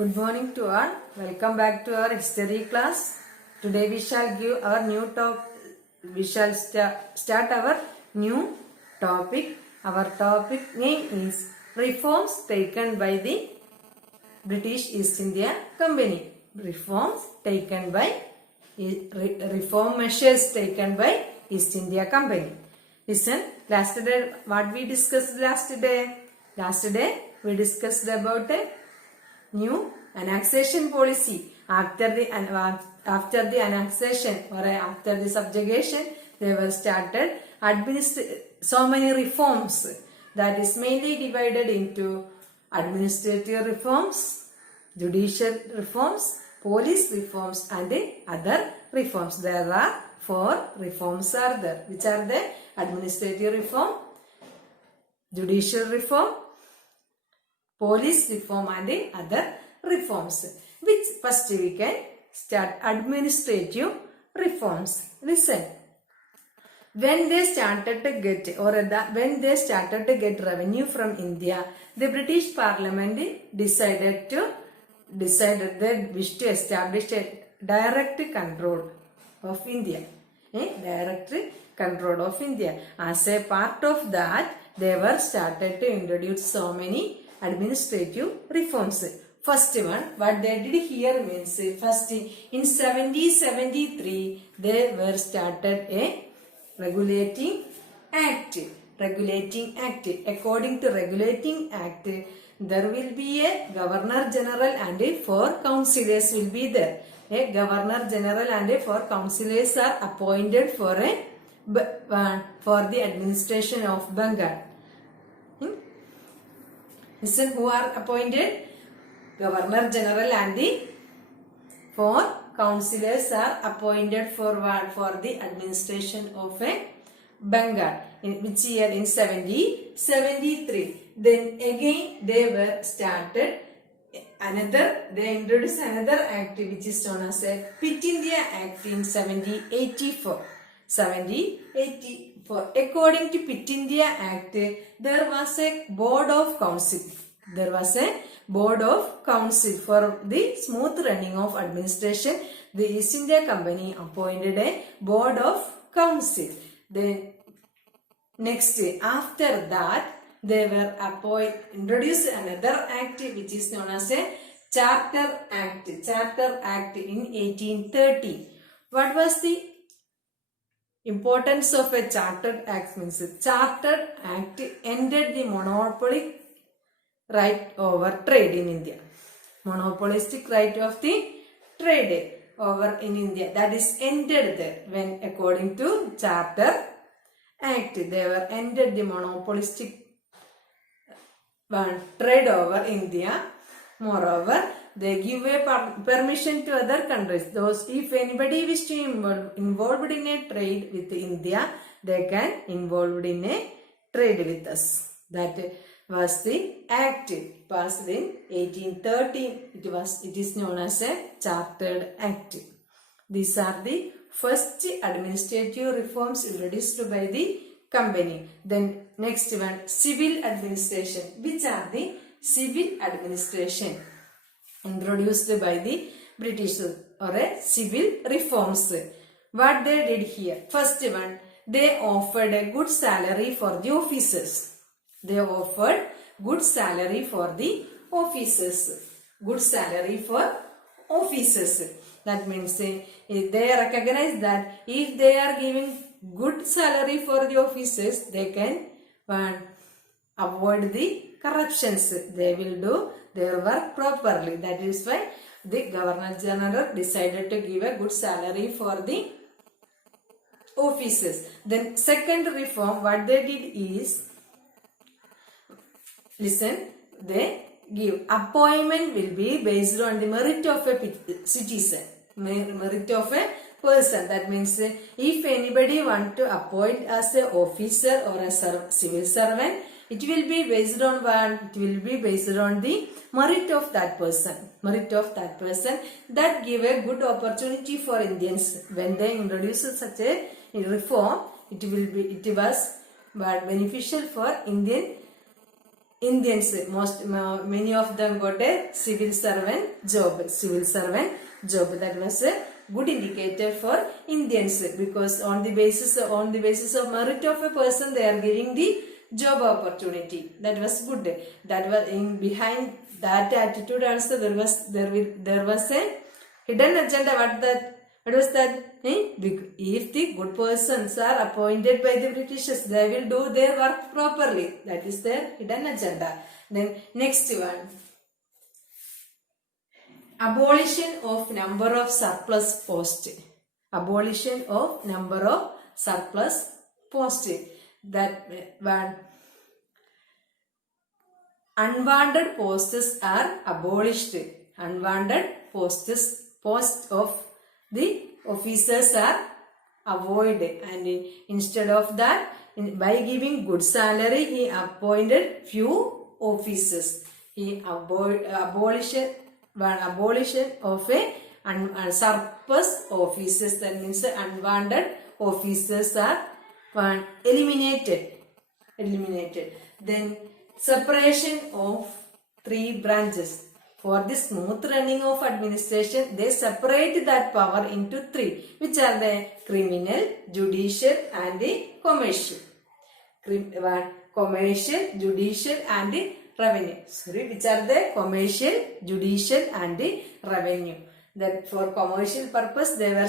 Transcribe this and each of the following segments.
Good morning to all. Welcome back to our history class. Today we shall give our new topic. We shall start our new topic. Our topic name is reforms taken by the British East India Company. Reforms taken by reform measures taken by East India Company. Listen, last day what we discussed last day? Last day we discussed about a new annexation policy. After the annexation or after the subjugation, they were started so many reforms that is mainly divided into administrative reforms, judicial reforms, police reforms, and other reforms. There are 4 reforms are there. Which are the administrative reform, judicial reform, police reform, and other reforms. Which first we can start administrative reforms. Listen. When they started to get revenue from India, the British Parliament decided they wish to establish a direct control of India. Direct control of India. As a part of that, they were started to introduce so many administrative reforms. First one, what they did here means, first in 1773, they were started a regulating act. According to regulating act, there will be a governor general and 4 councillors will be there. A governor general and 4 councillors are appointed for the administration of Bengal. Listen, who are appointed? Governor general and the 4 councillors are appointed for the administration of a Bengal. In which year? In 1773. Then again they were started they introduced another act which is known as a Pitt India Act in 1784. According to Pitt India Act, there was a board of council. For the smooth running of administration. The East India Company appointed a board of council. Then next, after that, they were introduced another act which is known as a Charter Act. Charter Act in 1830. What was the importance of a Charter Act? Means Charter Act ended the monopoly right over trade in India. Monopolistic right of the trade over in India. That is ended there when according to Charter Act they were ended the monopolistic trade over India. Moreover, they give a permission to other countries. If anybody wish to involved in a trade with India, they can involved in a trade with us. That was the act passed in 1830. It is known as a Chartered Act. These are the first administrative reforms introduced by the company. Then next one, civil administration. Which are the civil administration introduced by the British or a civil reforms? What they did here? First one, they offered a good salary for the officers. They offered good salary for the officers. Good salary for officers. That means they recognize that if they are giving good salary for the officers, they can avoid the corruptions. They will do their work properly. That is why the Governor General decided to give a good salary for the officers. Then second reform, what they did is, listen, they give appointment will be based on the merit of a citizen, merit of a person. That means if anybody want to appoint as an officer or a civil servant, it will be based on what? It will be based on the merit of that person. Merit of that person. That give a good opportunity for Indians. When they introduce such a reform, it was beneficial for Indian Indians, many of them got a civil servant job. That was a good indicator for Indians, because on the basis of merit of a person, they are giving the job opportunity. That was good. That was behind that attitude also there was a hidden agenda. What was that? If the good persons are appointed by the Britishers, they will do their work properly. That is their hidden agenda. Then next one. Abolition of number of surplus posts. Abolition of number of surplus posts. That one. Unwanted posts are abolished. Unwanted posts of the officers are avoided, and instead of that, by giving good salary, he appointed few officers. He abolition of a surplus officers. That means unwanted officers are eliminated. Then separation of 3 branches. For the smooth running of administration, they separate that power into 3, which are the criminal, judicial, and the commercial. Commercial, judicial, and the revenue. Which are the commercial, judicial, and the revenue. That for commercial purpose, they were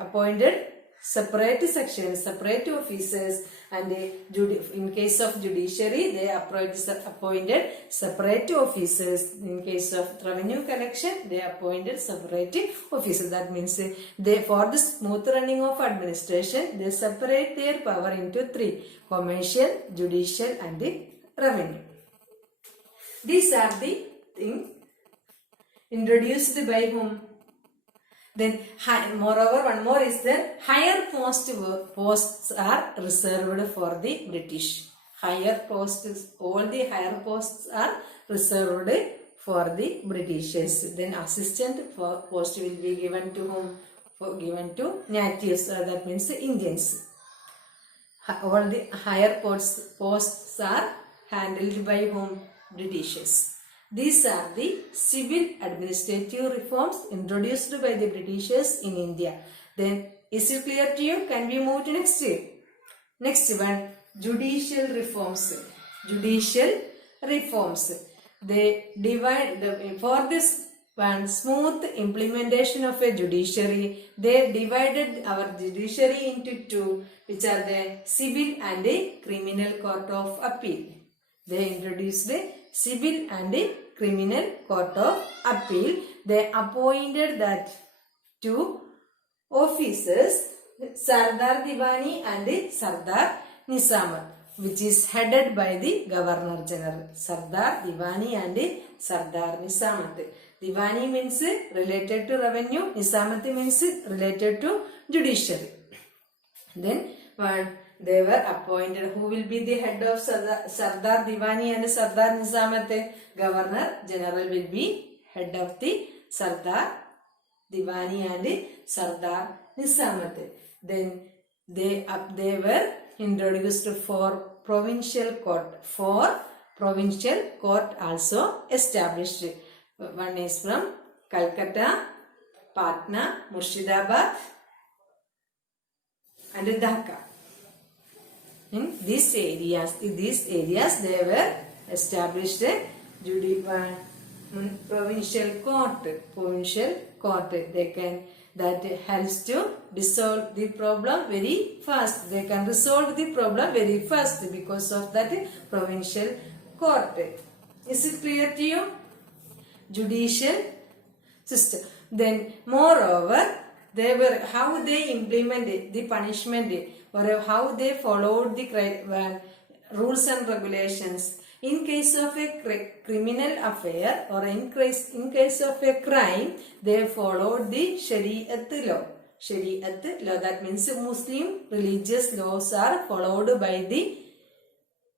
appointed separate sections, separate officers, and in case of judiciary, they appointed separate officers. In case of revenue collection, they appointed separate officers. That means for the smooth running of administration, they separate their power into 3: commercial, judicial, and the revenue. These are the things introduced by whom? Then, moreover, one more is that higher posts are reserved for the British. All the higher posts are reserved for the Britishers. Then, assistant post will be given to whom? Given to natives, that means Indians. All the higher posts are handled by whom? Britishers. These are the civil administrative reforms introduced by the Britishers in India. Then, is it clear to you? Can we move to next? Next one, judicial reforms. They divide, for this one smooth implementation of a judiciary, they divided our judiciary into 2, which are the civil and the criminal court of appeal. They introduced the civil and the criminal court of appeal. They appointed that 2 officers, Sardar Divani and the Sardar Nizamat, which is headed by the Governor General. Sardar Divani and the Sardar Nizamat. Divani means related to revenue, Nizamat means related to judiciary. Then they were appointed. Who will be the head of Sardar Divani and Sardar Nizamat? Governor General will be head of the Sardar Divani and Sardar Nizamat. Then they were introduced for provincial court. Provincial court also established. One is from Calcutta, Patna, Murshidabad, and Dhaka. In these areas they were established provincial court. That helps to resolve the problem very fast. They can resolve the problem very fast because of that provincial court. Is it clear to you? Judicial system. Then moreover, how they implemented the punishment, or how they followed the rules and regulations. In case of a criminal affair or in case of a crime, they followed the Shariat law. That means Muslim religious laws are followed by the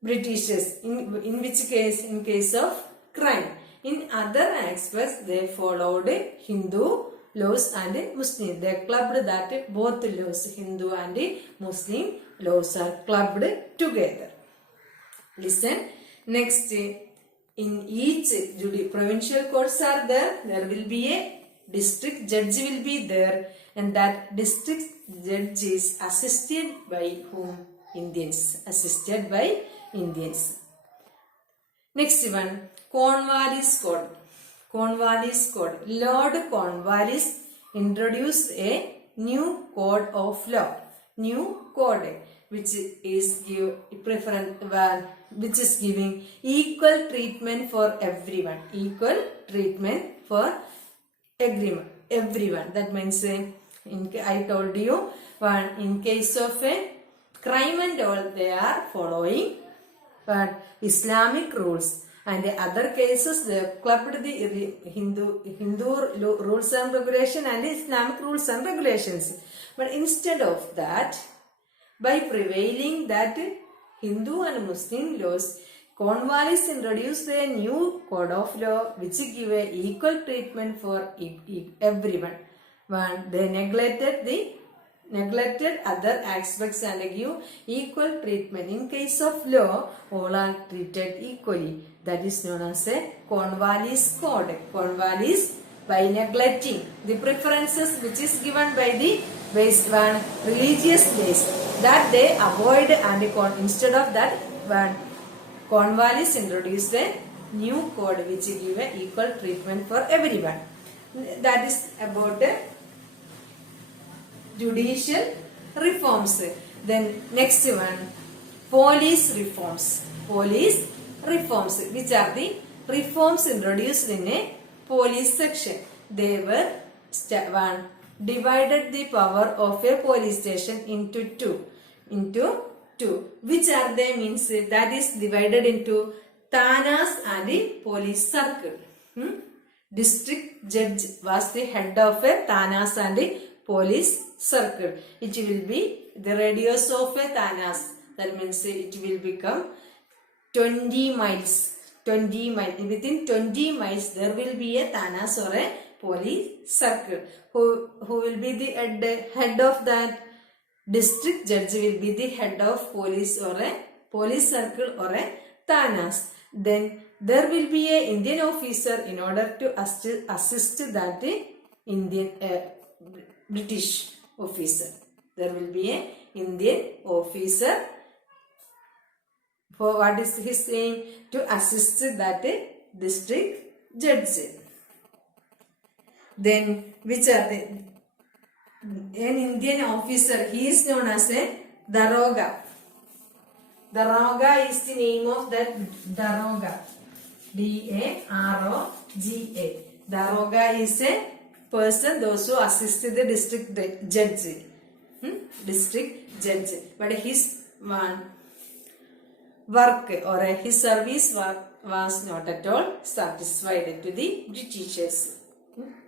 Britishers. In which case? In case of crime. In other aspects, they followed Hindu laws and Muslim. They clubbed that both laws, Hindu and Muslim laws, are clubbed together. Listen, Next, in each provincial courts are there. There will be a district judge will be there, and that district judge is assisted by whom? Indians. Assisted by Indians. Next one, Cornwallis Code. Cornwallis Code. Lord Cornwallis introduced a new code of law. New code which is giving equal treatment for everyone. Equal treatment for everyone. That means I told you, in case of a crime and all, they are following Islamic rules, and the other cases they clubbed the Hindu rules and regulation and Islamic rules and regulations. But instead of that, by prevailing that Hindu and Muslim laws, Cornwallis introduced a new code of law which give a equal treatment for everyone. They neglected other aspects and give equal treatment. In case of law, all are treated equally. That is known as a Cornwallis Code. Cornwallis, by neglecting the preferences which is given by the religious base, that they avoid, and instead of that, Cornwallis introduced a new code which give a equal treatment for everyone. That is about judicial reforms. Then next one, police reforms. Police reforms, which are the reforms introduced in a police section. They were divided the power of a police station into two. Which are they? Means that is divided into Thanas and the police circle. District judge was the head of a Thanas and the police circle. It will be the radius of a Thanas. That means it will become 20 miles. 20 miles. Within 20 miles there will be a Thanas or a police circle. Who will be the head of that? District judge will be the head of police or a police circle or a Thanas. Then there will be a Indian officer in order to assist that Indian British officer. There will be a Indian officer. For what is his aim? To assist that district judge. Then which are the an Indian officer? He is known as a Daroga. Daroga is the name of that Daroga. D-A-R-O-G-A. Daroga is a person, those who assist the district judge. District judge. But his work or his service was not at all satisfied to the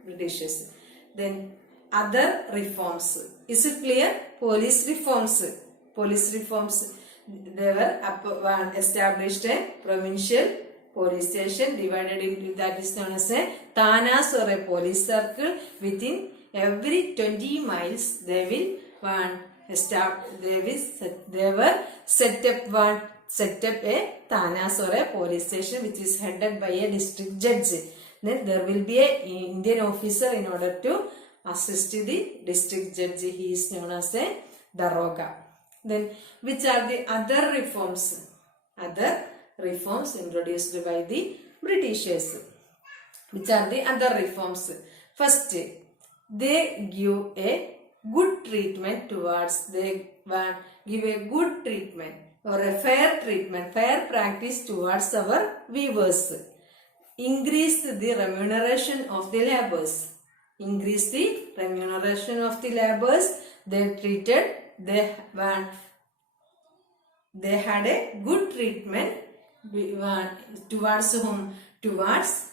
Britishers. Then other reforms. Is it clear? Police reforms. Police reforms. They were established a provincial police station divided into, that is known as a Thanas or a police circle. Within every 20 miles they will set up a Thanas or a police station which is headed by a district judge. Then there will be an Indian officer in order to assist the district judge. He is known as a Daroga. Then which are the other reforms? Other reforms introduced by the Britishers. Which are the other reforms? First, they give a good treatment towards, give a good treatment or a fair treatment, fair practice towards our weavers. Increased the remuneration of the laborers. Increase the remuneration of the laborers. They had a good treatment towards whom? Towards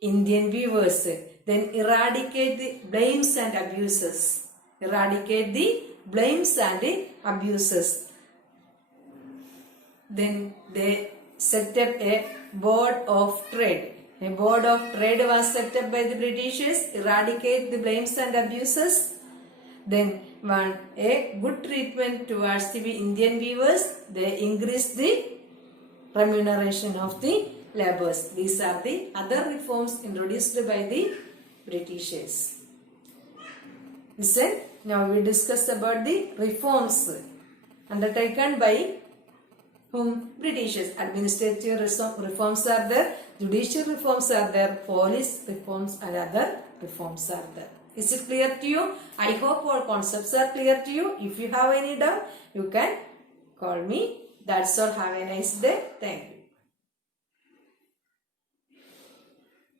Indian weavers. Then eradicate the blames and abuses. Eradicate the blames and abuses. Then they set up a board of trade. A board of trade was set up by the Britishers. Eradicate the blames and abuses. Then a good treatment towards the Indian weavers. They increase the remuneration of the laborers. These are the other reforms introduced by the Britishers. Listen, now we discussed about the reforms undertaken by whom? Britishers. Administrative reforms are there, judicial reforms are there, police reforms and other reforms are there. Is it clear to you? I hope all concepts are clear to you. If you have any doubt, you can call me. That's all. Have a nice day. Thank you.